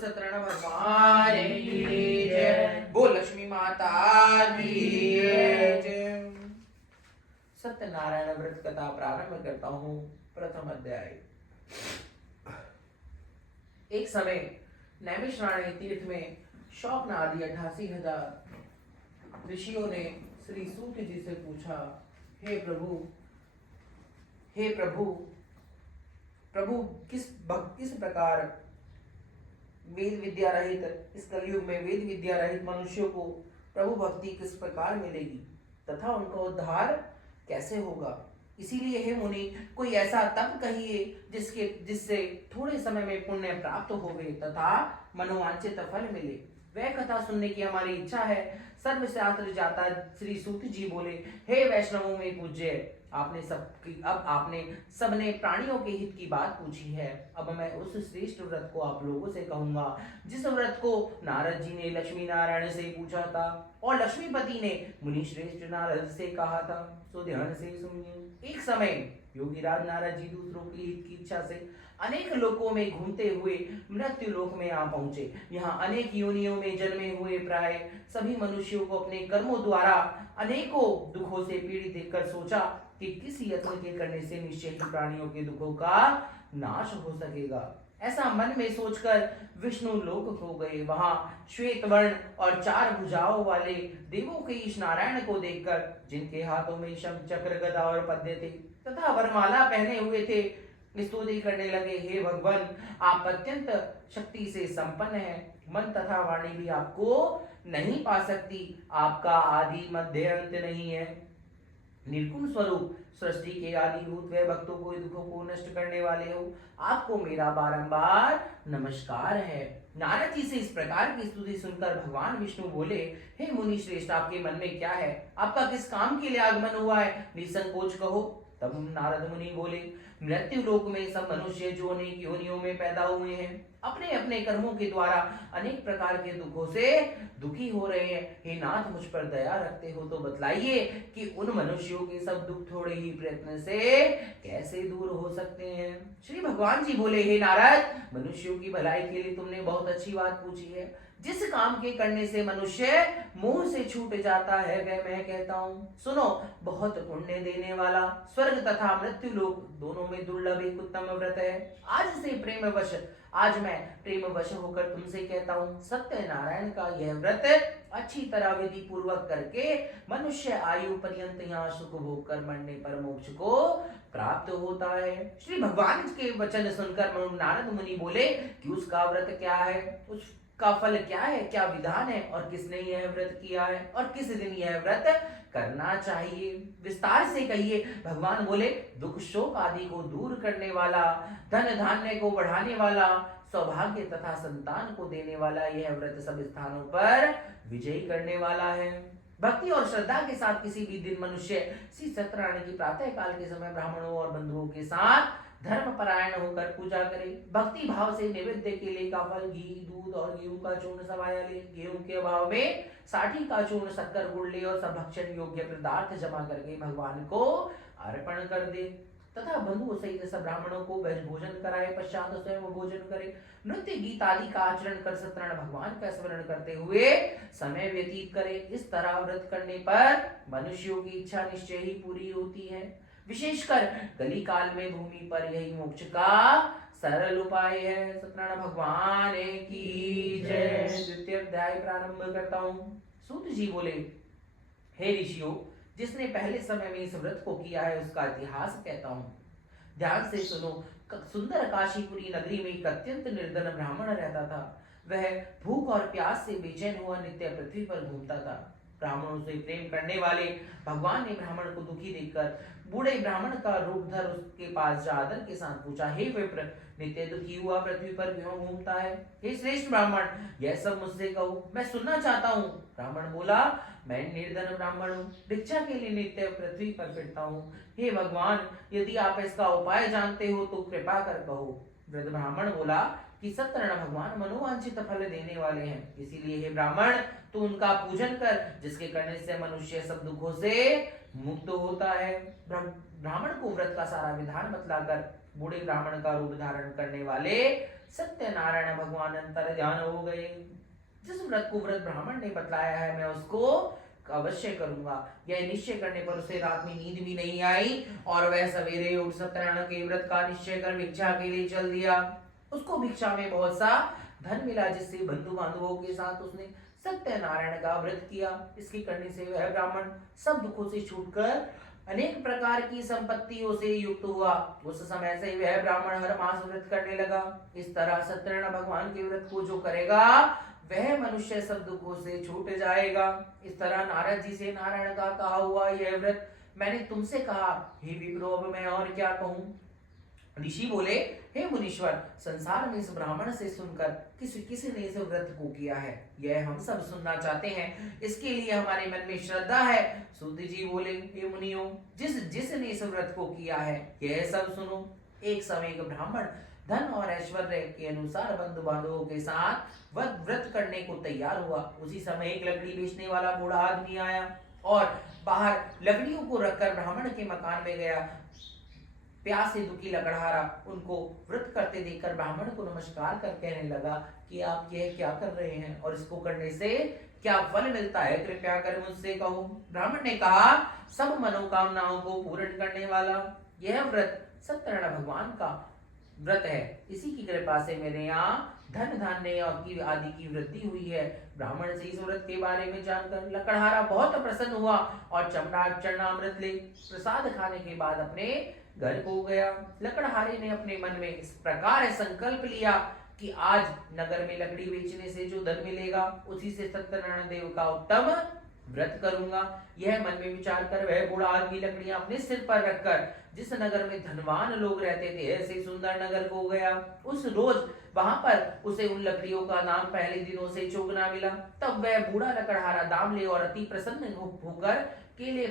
सत्यनारायण भगवान की जय। बोल लक्ष्मी माता की जय। सत्यनारायण व्रत कथा प्रारंभ करता हूँ। प्रथम अध्याय। एक समय नैमिषारण्य तीर्थ में शौक आदि 88,000 ऋषियों ने श्री सूत जी से पूछा, हे प्रभु किस प्रकार वेद विद्या रहित इस कलयुग में वेद विद्या रहित मनुष्यों को प्रभु भक्ति किस प्रकार मिलेगी तथा उनका उद्धार कैसे होगा। इसीलिए हे मुनि, कोई ऐसा तप कहिए जिससे थोड़े समय में पुण्य प्राप्त होवे तथा मनोवांछित फल मिले। वह कथा सुनने की हमारी इच्छा है। सर्वशास्त्र जाता श्री सूत जी बोले, हे वैष्णवों में पूज्य, आपने सबने प्राणियों के हित की बात पूछी है। अब मैं उस श्रेष्ठ व्रत को आप लोगों से कहूंगा जिस व्रत को नारद जी ने लक्ष्मी नारायण से पूछा था और लक्ष्मीपति ने मुनि श्रेष्ठ नारद से कहा था। सो ध्यान से सुनिए। एक समय योगीराज नारद जी दूसरों के हित की इच्छा से अनेक लोकों में घूमते हुए मृत्यु लोक में आ पहुंचे। यहाँ अनेक योनियों में जन्मे हुए प्राय सभी मनुष्यों को अपने कर्मों द्वारा अनेकों दुखों से पीड़ित देखकर सोचा कि किस यत्न के करने से निश्चय ही प्राणियों के दुखों का नाश हो सकेगा। ऐसा मन में सोचकर विष्णु लोक को गए। वहां श्वेत वर्ण और 4 भुजाओं वाले देवों के ईश नारायण को देखकर, जिनके हाथों में शंख चक्र गदा और पद्य थे तथा वरमाला पहने हुए थे, स्तुति करने लगे, हे भगवान, आप अत्यंत शक्ति से संपन्न हैं। मन तथा वाणी भी आपको नहीं पा सकती। आपका आदि मध्य अंत नहीं है। निर्गुण स्वरूप सृष्टि के आदिभूत व भक्तों को दुखों को नष्ट करने वाले हो। आपको मेरा बारंबार नमस्कार है। नारद जी से इस प्रकार की स्तुति सुनकर भगवान विष्णु बोले, हे मुनि श्रेष्ठ, आपके मन में क्या है? आपका किस काम के लिए आगमन हुआ है? निसंकोच कहो। तब नारद मुनि बोले, मृत्यु लोक में सब मनुष्य जो अनेक योनियों में पैदा हुए हैं, अपने अपने कर्मों के द्वारा अनेक प्रकार के दुखों से दुखी हो रहे हैं। हे नाथ, मुझ पर दया रखते हो तो बतलाइए कि उन मनुष्यों के सब दुख थोड़े ही प्रयत्न से कैसे दूर हो सकते हैं। श्री भगवान जी बोले, हे नारद, मनुष्यों की भलाई के लिए तुमने बहुत अच्छी बात पूछी है। जिस काम के करने से मनुष्य मुंह से छूट जाता है वह मैं कहता हूँ। सुनो, बहुत पुण्य देने वाला स्वर्ग तथा मृत्यु लोक दोनों में दुर्लभ एक उत्तम व्रत है। आज मैं प्रेमवश होकर तुमसे कहता हूँ, सत्यनारायण का यह व्रत अच्छी तरह विधि पूर्वक करके मनुष्य आयु पर्यंत यहाँ सुख भोग कर मरने पर मोक्ष को प्राप्त होता है। श्री भगवान के वचन सुनकर नारद मुनि बोले कि उसका व्रत क्या है, उसका फल क्या है, क्या विधान है और किसने यह व्रत किया है और किस दिन यह व्रत करना चाहिए, विस्तार से कहिए। भगवान बोले, दुख शोक आदि को दूर करने वाला, धन धान्य को बढ़ाने वाला, सौभाग्य तथा संतान को देने वाला यह व्रत सब स्थानों पर विजयी करने वाला है। भक्ति और श्रद्धा के साथ किसी भी दिन मनुष्य श्री सत्यनारायण की प्रातः काल के समय ब्राह्मणों और बंधुओं के साथ धर्म परायण होकर पूजा करे। भक्ति भाव से नैवेद्य केले का फल, घी, दूध और गेहूं का चूर्ण सवाया ले। गेहूं के अभाव में साठी का चूर्ण, शक्कर, गुड़ ले और सब भक्षण योग्य पदार्थ जमा करके भगवान को अर्पण कर दे तथा बंधुओं सहित सब ब्राह्मणों को वेज भोजन कराए। पश्चात स्वयं भोजन करे। नृत्य गीत आदि का आचरण कर सत्यनारायण भगवान का स्मरण करते हुए समय व्यतीत करे। इस तरह व्रत करने पर मनुष्यों की इच्छा निश्चय ही पूरी होती है। विशेषकर कली काल में भूमि पर यही मोक्ष का सरल उपाय है। सत्यनारायण भगवान की जय। द्वितीय अध्याय प्रारंभ करता हूँ। सूत जी बोले, हे ऋषियों, जिसने पहले समय में इस व्रत को किया है उसका इतिहास कहता हूँ। ध्यान से सुनो। सुंदर काशीपुरी नगरी में एक अत्यंत निर्धन ब्राह्मण रहता था। वह भूख और प्यास से बेचैन हुआ नित्य पृथ्वी पर घूमता था। ब्राह्मणों से प्रेम करने वाले भगवान ने ब्राह्मण को दुखी देखकर बूढ़े ब्राह्मण का रूप धर उसके पास आदर के साथ पूछा, हे विप्र, नित्य दुखी हुआ पृथ्वी पर क्यों घूमता है? हे श्रेष्ठ ब्राह्मण, यह सब मुझसे कहो, मैं सुनना चाहता हूँ। ब्राह्मण बोला, मैं निर्धन ब्राह्मण हूँ, भिक्षा के लिए नित्य पृथ्वी पर फिरता हूँ। हे भगवान, यदि आप इसका उपाय जानते हो तो कृपा कर कहो। वृद्ध ब्राह्मण बोला कि सत्यनारायण भगवान मनोवांछित फल देने वाले हैं, इसीलिए हे ब्राह्मण, तू उनका पूजन कर, जिसके करने से मनुष्य सब दुखों से मुक्त होता है। ब्राह्मण को व्रत का सारा विधान बतलाकर बूढ़े ब्राह्मण का रूप धारण करने वाले सत्यनारायण भगवान अंतर ध्यान हो गए। जिस व्रत को व्रत ब्राह्मण ने बतलाया है मैं उसको अवश्य करूंगा। यह निश्चय करने पर उसे रात में नींद भी नहीं आई और वह सवेरे उठ सत्यनारायण के व्रत का निश्चय कर भिक्षा के लिए चल दिया। उसको भिक्षा में बहुत सा धन मिला जिससे बंधु बांधवों के साथ उसने सत्यनारायण का व्रत किया। इसके करने से वह ब्राह्मण सब दुखों से छूटकर अनेक प्रकार की संपत्तियों से युक्त हुआ। उस समय से वह ब्राह्मण हर मास व्रत करने लगा। इस तरह सत्यनारायण भगवान के व्रत को जो करेगा वह मनुष्य सब दुखों से छूट जाएगा। इस तरह नारद जी से नारायण का कहा हुआ यह व्रत मैंने तुमसे कहा। हे विप्रो अब मैं और क्या कहूं। ऋषि बोले हे मुनीश्वर संसार में इस ब्राह्मण से सुनकर किसी ने इस व्रत को किया है यह हम सब सुनना चाहते हैं। इसके लिए हमारे मन में श्रद्धा है। सूत जी बोले हे मुनियों जिसने इस व्रत को किया है यह सब सुनो। एक समय एक ब्राह्मण धन और ऐश्वर्य के अनुसार बंधु बांधवों के साथ व्रत करने को तैयार हुआ। उसी समय एक लकड़ी बेचने वाला बूढ़ा आदमी आया और बाहर लकड़ियों को रखकर ब्राह्मण के मकान में गया। प्यास से दुखी लकड़हारा उनको व्रत करते देखकर ब्राह्मण को नमस्कार कर कहने लगा कि आप यह क्या कर रहे हैं और इसको करने से क्या फल मिलता है, कृपया कर मुझसे कहो। ब्राह्मण ने कहा सब मनोकामनाओं को पूर्ण करने वाला यह व्रत सत्यनारायण भगवान का व्रत है। इसी की कृपा से मेरे यहाँ धन धान्य आदि की वृद्धि हुई है। ब्राह्मण से इस व्रत के बारे में जानकर लकड़हारा बहुत प्रसन्न हुआ और चरणामृत ले प्रसाद खाने के बाद अपने घर को गया। लकड़हारे ने अपने मन में इस प्रकार संकल्प लिया कि आज नगर में लकड़ी बेचने से जो धन मिलेगा उसी से सत्यनारायण देव का उत्तम व्रत करूंगा। यह मन में विचार कर वह बूढ़ा आदमी लकड़ियां अपने सिर पर रखकर जिस नगर में धनवान लोग रहते थे ऐसे सुंदर नगर को गया। उस रोज वहां पर उसे उन लकड़ियों का दाम पहले दिनों से चौगुना मिला। तब वह बूढ़ा लकड़हारा दाम ले और अति प्रसन्न होकर केले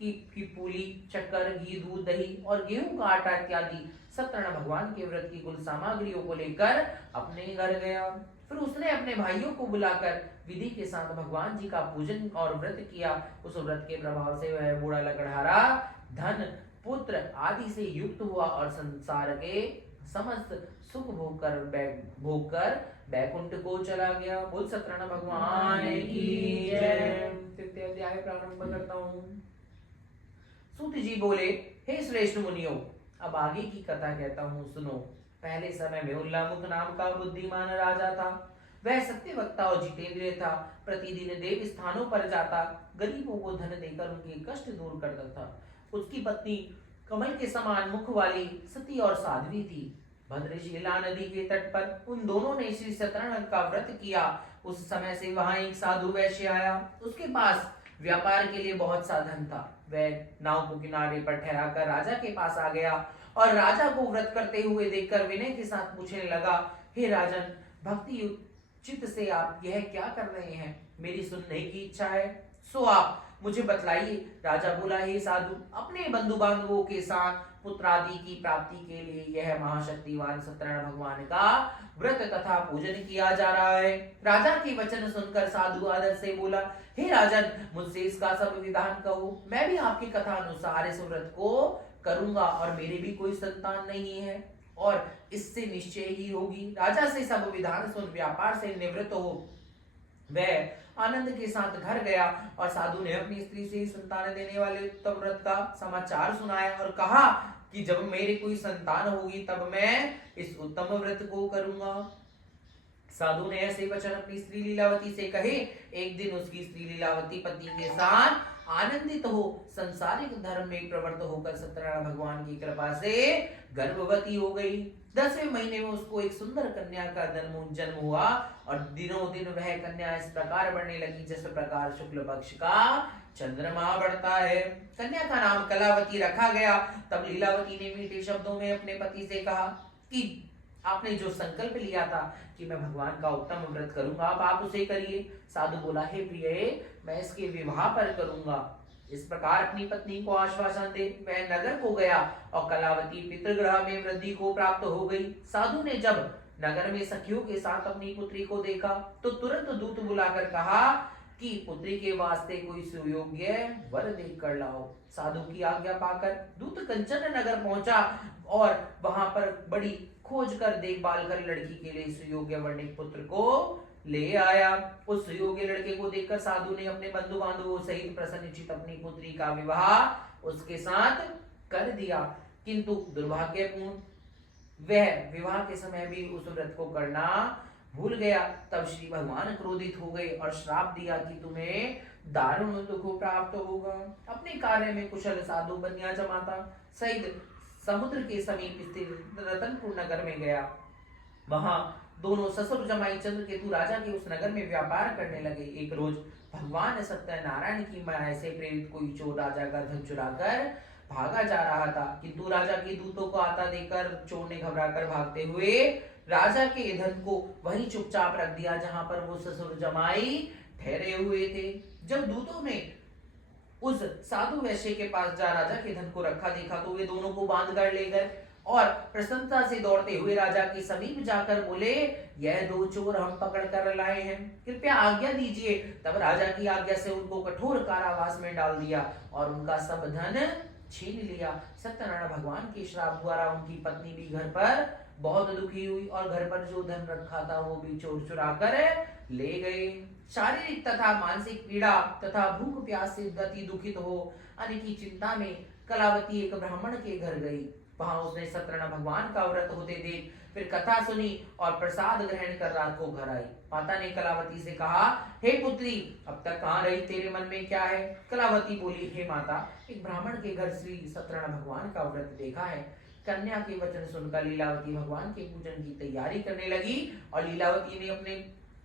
की पूली, शक्कर, घी, दूध, दही और गेहूं का आटा इत्यादि सत्यनारायण भगवान के व्रत की कुल सामग्रियों को लेकर अपने घर गया। फिर उसने अपने भाइयों को बुलाकर विधि के साथ भगवान जी का पूजन और व्रत किया। उस व्रत के प्रभाव से वह बूढ़ा लकड़हारा धन, पुत्र आदि से युक्त हुआ और संसार के समस्त सुख भोगकर बैकुंठ को चला गया। बोल सत्यनारायण भगवान की जय। तृतीय अध्याय प्रारंभ करता हूँ। सूत जी बोले हे श्रेष्ठ मुनियों अब आगे की कथा कहता हूँ सुनो। पहले समय में उल्लामुख नाम का बुद्धिमान राजा था। वह सत्यवक्ता और जितेंद्रिय था। प्रतिदिन देव स्थानों पर जाता, गरीबों को धन देकर उनके कष्ट दूर करता था। उसकी पत्नी कमल के समान मुख वाली सती और साध्वी थी। भद्रशिला नदी के तट पर उन दोनों ने श्री सत्यनारायण का व्रत किया। उस समय से वहां एक साधु वैश्य आया। उसके पास व्यापार के लिए बहुत सा धन था। वह नाव को किनारे पर ठहरा कर राजा के पास आ गया और राजा को व्रत करते हुए देखकर विनय के साथ पूछने लगा हे राजन भक्ति चित्त से आप यह क्या कर रहे हैं, मेरी सुनने की इच्छा है सो आप मुझे बतलाइए। राजा बोला हे साधु अपने बंधु बांधवों के साथ पुत्र आदि की प्राप्ति के लिए यह महाशक्तिवान सत्यनारायण भगवान का व्रत तथा पूजन किया जा रहा है। राजा के वचन सुनकर साधु आदर से बोला हे राजन मुझसे इसका सब विधान कहो। मैं भी आपकी कथा अनुसार इस व्रत को करूंगा और मेरे भी कोई संतान नहीं है और इससे निश्चय ही होगी। राजा से सब विधान सुन व्यापार से निवृत्त हो वह आनंद के साथ घर गया और साधु ने अपनी स्त्री से संतान देने वाले उत्तम व्रत का समाचार सुनाया और कहा कि जब मेरे कोई संतान होगी तब मैं इस उत्तम व्रत को करूंगा। साधु ने ऐसे वचन अपनी स्त्री लीलावती से कहे। एक दिन उसकी स्त्री लीलावती पति के साथ आनंदित हो संसारिक धर्म में प्रवृत्त होकर सत्यनारायण भगवान की कृपा से गर्भवती हो गई। 10वें महीने में उसको एक सुंदर कन्या का जन्म हुआ और दिनों दिन वह कन्या इस प्रकार बढ़ने लगी जिस प्रकार शुक्ल पक्ष का चंद्रमा बढ़ता है। कन्या का नाम कलावती रखा गया। तब लीलावती ने मीठे शब्दों में अपने पति से कहा कि आपने जो संकल्प लिया था कि मैं भगवान का उत्तम व्रत करूंगा अब आप उसे करिए। साधु बोला हे प्रिय मैं इसके विवाह पर करूंगा। इस प्रकार अपनी पत्नी को आश्वासन दे वह नगर को गया और कलावती पितृगृह में वृद्धि को प्राप्त हो गई। साधु ने जब नगर में सखियों के साथ अपनी पुत्री को देखा तो तुरंत दूत बुलाकर कहा कि पुत्री के वास्ते कोई सुयोग्य वर देख कर लाओ। साधु की आज्ञा पाकर दूत कंचन नगर पहुंचा और वहां पर बड़ी खोज कर देखभाल कर लड़की के लिए सुयोग्य वर्णिक पुत्र को ले आया। उस सुयोग्य लड़के को देखकर साधु ने अपने बंधु बांधवों सहित प्रसन्नचित अपनी पुत्री का विवाह उसके साथ कर दिया। किंतु दुर्भाग्यपूर्ण वह विवाह के समय भी उस व्रत को करना भूल गया। तब श्री भगवान क्रोधित हो गए और श्राप दिया कि तुम्हें दारुण दुख प्राप्त होगा। अपने कार्य में कुशल साधु बनिया जमाता सहित समुद्र के समीप स्थित रतनपुर नगर में गया। वहां दोनों ससुर जमाई चंद्रकेतु राजा के उस नगर में व्यापार करने लगे। एक रोज भगवान सत्यनारायण की माया से प्रेरित कोई चोर राजा का धन चुराकर भागा जा रहा था, किंतु राजा के दूतों को आता देखकर चोर ने घबराकर भागते हुए राजा के धन को वहीं चुपचाप रख दिया जहां पर वो ससुर जमाई ठहरे हुए थे। जब दूतों ने उस साधु वैश्य के पास जा राजा के धन को रखा देखा तो वे दोनों को बांध कर ले गए और प्रसन्नता से दौड़ते हुए राजा के समीप जाकर बोले, यह दो चोर हम पकड़ कर लाए हैं, कृपया आज्ञा दीजिए। तब राजा की आज्ञा से उनको कठोर कारावास में डाल दिया और उनका सब धन छीन लिया। सत्यनारायण भगवान के श्राप द्वारा उनकी पत्नी भी घर पर बहुत दुखी हुई और घर पर जो धन रखा था वो भी चोर चुरा कर ले गए। शारीरिक तथा मानसिक पीड़ा तथा भूख प्यास से गति दुखित हो अन्य की चिंता में कलावती एक ब्राह्मण के घर गई। वहां उसने सत्यनारायण भगवान का व्रत होते देख फिर कथा सुनी और प्रसाद ग्रहण कर रात को घर आई। माता ने कलावती से कहा, हे पुत्री, अब तक कहाँ रही, तेरे मन में क्या है? कलावती बोली, हे माता, एक ब्राह्मण के घर श्री सत्यनारायण भगवान का व्रत देखा है। कन्या के वचन सुनकर लीलावती भगवान के पूजन की तैयारी करने लगी और लीलावती ने अपने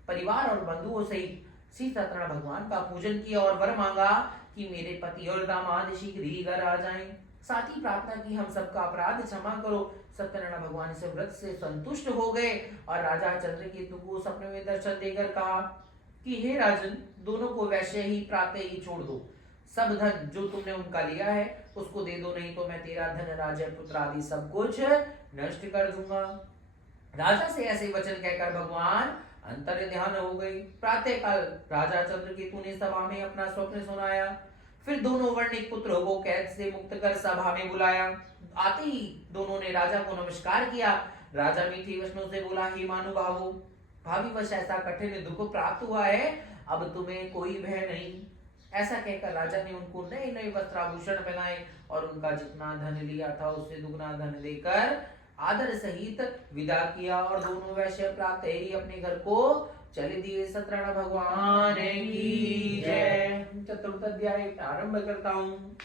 परिवार और बंधुओं सहित श्री सत्यनारायण भगवान का पूजन किया और वर मांगा कि मेरे पति और दामाद शीघ्र ही घर आ जाएं। साथ ही प्रार्थना की, हम सबका अपराध क्षमा करो। सत्यनारायण भगवान से व्रत से संतुष्ट हो गए और राजा चंद्रकेतु को सपने में दर्शन देकर कहा कि हे राजन, दोनों को वैसे ही प्रातः ही छोड़ दो। सब धन जो तुमने उनका लिया है उसको दे दो, नहीं तो मैं तेरा धन राज्य पुत्र आदि सब कुछ नष्ट कर दूंगा। राजा से ऐसे वचन कहकर भगवान अंतर ध्यान हो गई। प्रातः काल राजा चंद्रकेतु ने सभा में अपना स्वप्न सुनाया। फिर दोनों वर्णिक पुत्रों को कैद से मुक्त कर सभा में बुलाया। आते ही दोनों ने राजा को नमस्कार किया। राजा मीठी वचनों से बोला, हे महानुभावों, भावीवश ऐसा कठिन दुख प्राप्त हुआ है, अब तुम्हें कोई भय नहीं। ऐसा कहकर राजा ने उनको नए नए वस्त्राभूषण पहनाए और उनका जितना धन लिया था उससे दुगना धन देकर आदर सहित विदा किया और दोनों वैश्य प्रातः ही अपने घर को चले दिए। सत्यनारायण भगवान की जय। चतुर्थ अध्याय प्रारंभ करता हूँ।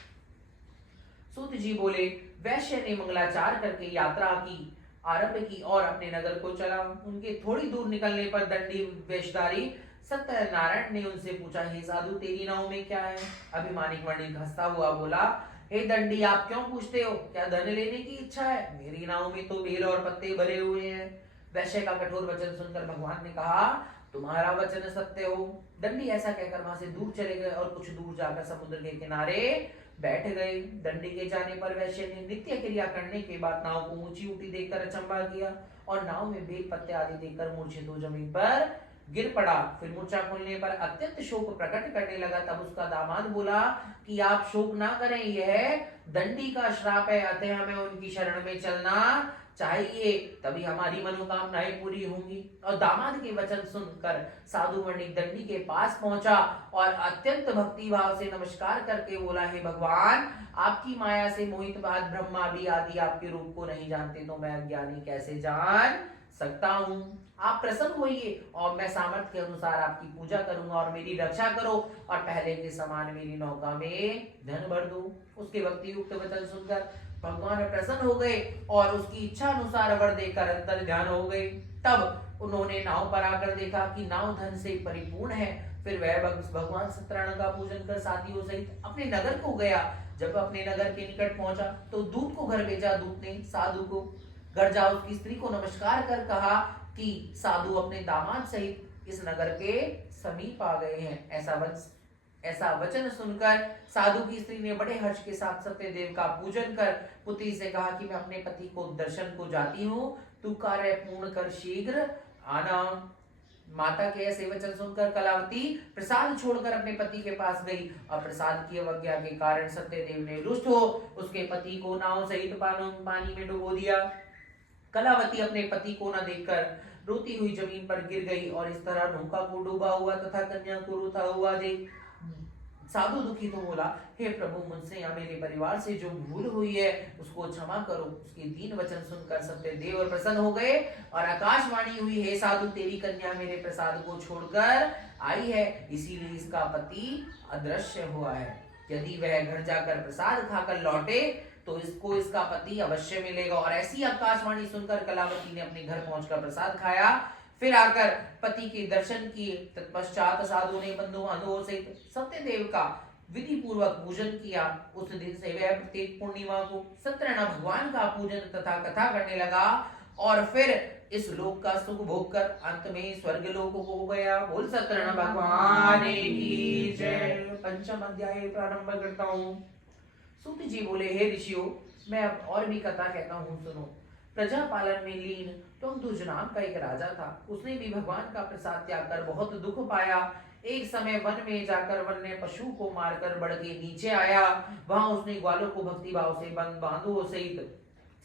सूत जी बोले, वैश्य ने मंगलाचार करके यात्रा की आरंभ की और अपने नगर को चला। उनके थोड़ी दूर निकलने पर दंडी वेशधारी सत्यनारायण ने उनसे पूछा, हे साधु, तेरी नाव में क्या है? अभिमानिक वर्णिक हंसता हुआ बोला, हे दंडी, आप क्यों पूछते हो? क्या धन लेने की इच्छा है? मेरी नाव में तो बेल और पत्ते भरे हुए हैं। वैश्य का कठोर वचन सुनकर भगवान ने कहा, तुम्हारा वचन सत्य हो। दंडी ऐसा कहकर वहां से दूर चले गए और कुछ दूर जाकर समुद्र के किनारे बैठ गए। दंडी के जाने पर वैश्य ने नित्य क्रिया करने के बाद नाव को ऊंची ऊटी देखकर अचंभा किया और नाव में बेल पत्ते आदि देखकर मूर्छित हो जमीन पर गिर पड़ा। फिर मूर्छा खुलने पर अत्यंत शोक प्रकट करने लगा। तब उसका दामाद बोला कि आप शोक ना करें, यह दंडी का श्राप है, अतः हमें उनकी शरण में चलना चाहिए, तभी हमारी मनोकामनाएं पूरी होंगी। और दामाद के वचन सुनकर साधु वर्णिक दंडी के पास पहुंचा और अत्यंत भक्ति भाव से नमस्कार करके बोला, हे भगवान, आपकी माया से मोहित बाद ब्रह्मा भी आदि आपके रूप को नहीं जानते तो मैं अज्ञानी कैसे जान सकता हूँ। आप प्रसन्न होइए और मैं सामर्थ्य के अनुसार आपकी पूजा करूंगा और मेरी रक्षा करो और पहले के समान मेरी नौका में धन भर दो। उसके भक्ति युक्त वचन सुनकर भगवान प्रसन्न हो गए और उसकी इच्छा अनुसार वर देकर अंतर ध्यान हो गए। तब उन्होंने नाव पर आकर देखा कि नाव धन से परिपूर्ण है। फिर वह भगवान सत्यनारायण का पूजन कर साथियों सहित अपने नगर को गया। जब अपने नगर के निकट पहुंचा तो दूत को घर भेजा। दूत ने साधु को घर जाओ उसकी स्त्री को नमस्कार कर कहा कि साधु अपने दामाद सहित इस नगर के समीप आ गए हैं। ऐसा वचन सुनकर साधु की स्त्री ने बड़े हर्ष के साथ सत्यदेव का पूजन कर पुत्री से कहा कि मैं अपने पति को दर्शन को जाती हूँ, तू कार्य पूर्ण कर शीघ्र आना। माता के ऐसे वचन सुनकर कलावती प्रसाद छोड़कर अपने पति के पास गई और प्रसाद की अवज्ञा के कारण सत्यदेव ने रुष्ट हो उसके पति को नाव सहित पानी में डुबो दिया। कलावती अपने पति को न देखकर रोती हुई जमीन पर गिर गई और इस तरह नौका को डूबा हुआ तथा कन्या को रोता हुआ देख साधु दुखी तो बोला, हे प्रभु, मुझसे या मेरे परिवार से जो भूल हुई है उसको क्षमा करो। उसके दीन वचन सुनकर सत्यदेव प्रसन्न हो गए और आकाशवाणी हुई, हे साधु, तेरी कन्या मेरे प्रसाद को छोड़कर आई है, इसीलिए इसका पति अदृश्य हुआ है। यदि वह घर जाकर प्रसाद खाकर लौटे तो इसको इसका पति अवश्य मिलेगा। और ऐसी आकाशवाणी सुनकर कलावती ने अपने घर पहुंचकर प्रसाद खाया, फिर आकर पति के दर्शन किए। तत्पश्चात साधु ने बंधु बांधवों से सत्यदेव का विधि पूर्वक पूजन किया। उस दिन से वह प्रत्येक पूर्णिमा को सत्यनारायण भगवान का पूजन तथा कथा करने लगा और फिर इस लोक का सुख भोग कर अंत में स्वर्ग लोक को गया। बोल सत्यनारायण भगवान की जय। पंचम अध्याय प्रारंभ करता हूँ। सूत जी बोले, हे ऋषियों, मैं अब और भी कथा कहता हूँ, सुनो। प्रजा पालन में लीन तुंगध्वज नाम का एक राजा था। उसने भी भगवान का प्रसाद त्याग कर बहुत दुख पाया। एक समय वन में जाकर वन ने पशु को मारकर बढ़ के नीचे आया। वहां उसने ग्वालों को भक्ति भाव से बांधुओं सहित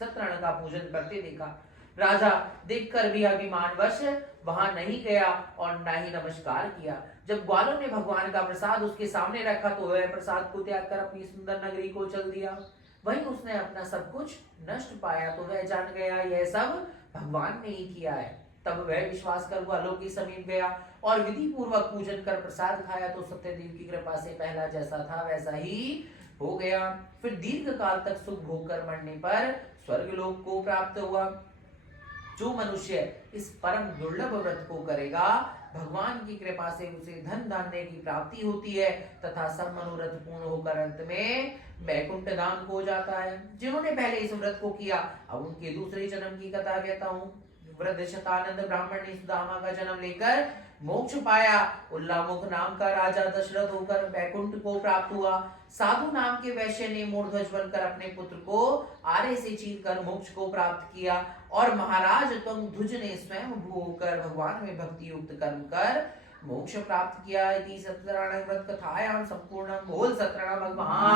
सत्यनारायण का पूजन करते देखा। राजा देखकर भी अभिमानवश वहां नहीं गया और न ही नमस्कार किया। जब ग्वालों ने भगवान का प्रसाद उसके सामने रखा तो वह प्रसाद को त्याग कर अपनी सुंदर नगरी को चल दिया। वहीं उसने अपना सब कुछ नष्ट पाया तो वह जान गया यह सब भगवान ने ही किया है। तब वह विश्वास कर ग्वालों के समीप गया और विधि पूर्वक पूजन कर प्रसाद खाया तो सत्यदेव की कृपा से पहला जैसा था वैसा ही हो गया। फिर दीर्घ काल तक सुख भोग कर मरने पर स्वर्ग लोक को प्राप्त हुआ। जो मनुष्य इस परम दुर्लभ व्रत को करेगा, भगवान की कृपा से उसे धन धान्य की प्राप्ति होती है तथा सब मनोरथ पूर्ण होकर अंत में वैकुंठ धाम को जाता है। जिन्होंने पहले इस व्रत को किया, अब उनके दूसरे जन्म की कथा कहता हूँ। वृद्ध शतानंद ब्राह्मण ने सुदामा का जन्म लेकर मोक्ष पाया। उल्लामुख नाम का राजा दशरथ होकर वैकुंठ को प्राप्त हुआ। साधु नाम के वैश्य ने मूढ़ध्वज बनकर अपने पुत्र को आरे से चीरकर मोक्ष को प्राप्त किया और महाराज तुंगध्वज ने स्वयं भू होकर भगवान में भक्ति युक्त कर्म कर मोक्ष प्राप्त किया। इति सत्यनारायण व्रत कथायां संपूर्ण। बोल सत्यनारायण भगवान